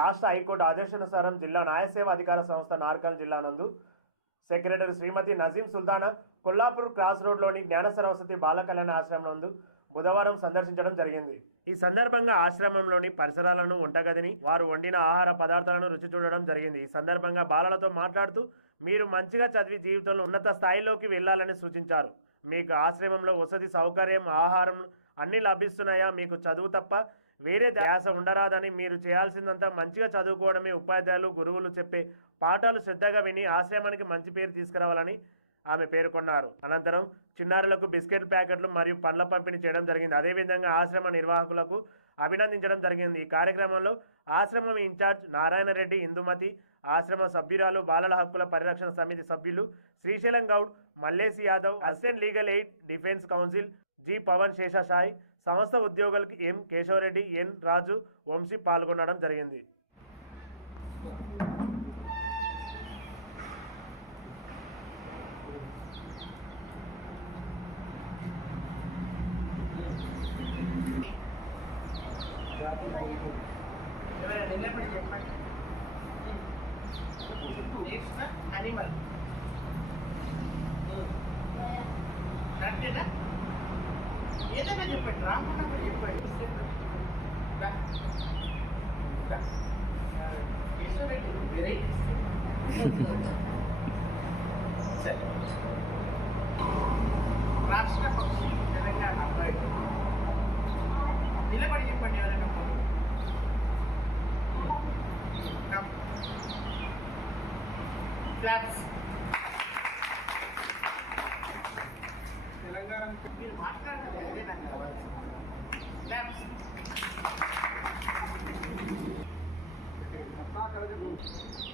రాష్ట్ర హైకోర్టు ఆదేశానుసారం జిల్లా న్యాయసేవ అధికార సంస్థ నార్కల్ జిల్లా నందు సెక్రటరీ శ్రీమతి నజీం సుల్తానా కొల్లాపూర్ క్రాస్ రోడ్లోని జ్ఞాన సరస్వతి బాల కళ్యాణ ఆశ్రమం నందు బుధవారం సందర్శించడం జరిగింది. ఈ సందర్భంగా ఆశ్రమంలోని పరిసరాలను వంటగదిని వారు వండిన ఆహార పదార్థాలను రుచి చూడడం జరిగింది. ఈ సందర్భంగా బాలలతో మాట్లాడుతూ మీరు మంచిగా చదివి జీవితంలో ఉన్నత స్థాయిలోకి వెళ్ళాలని సూచించారు. మీకు ఆశ్రమంలో వసతి సౌకర్యం ఆహారం అన్ని లభిస్తున్నాయా? మీకు చదువు తప్ప వేరే ధ్యాస ఉండరాదని మీరు చేయాల్సిందంతా మంచిగా చదువుకోవడమే ఉపాధ్యాయులు గురువులు చెప్పే పాఠాలు శ్రద్ధగా విని ఆశ్రమానికి మంచి పేరు తీసుకురావాలని ఆమె పేర్కొన్నారు. అనంతరం చిన్నారులకు బిస్కెట్ ప్యాకెట్లు మరియు పండ్ల పంపిణీ చేయడం జరిగింది. అదేవిధంగా ఆశ్రమ నిర్వాహకులకు అభినందించడం జరిగింది. ఈ కార్యక్రమంలో ఆశ్రమం ఇన్ఛార్జ్ నారాయణ రెడ్డి ఇందుమతి ఆశ్రమ సభ్యురాలు బాలల హక్కుల పరిరక్షణ సమితి సభ్యులు Srisailam Goud Mallesi Yadav assistant legal aid defence counsel G Pavan Seshasai సంస్థ ఉద్యోగులకు ఎం. కేశవరెడ్డి ఎన్. రాజు వంశీ పాల్గొనడం జరిగింది. అనిమల్ కరెక్టేనా ఏదైనా చెప్పండి రాకుండా కూడా చెప్పండి రా. రా. కేశవరెడ్డి వెరైటీ సరే రాష్ట్ర పక్షి తెలంగాణ బర్డ్ నిలబడి చెప్పండి ఎవరైనా ఒకరు. Come. Claps. Thank you.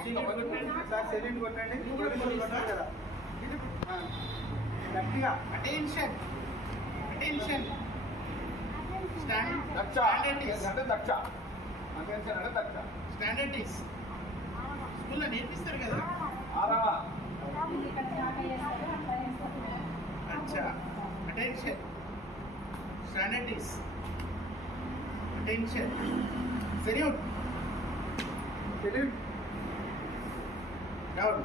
Sir salute కొట్టండి. కొట్టారు కదా. గట్టిగా. అటెన్షన్ అటెన్షన్ స్టాండ్ దక్ష. అంటే దక్ష. అటెన్షన్ అంటే దక్ష. స్టాండర్డ్ స్కూల్లో నేర్పిస్తారు కదా. ఆరవ అచ్చా. Attention standard attention salute salute down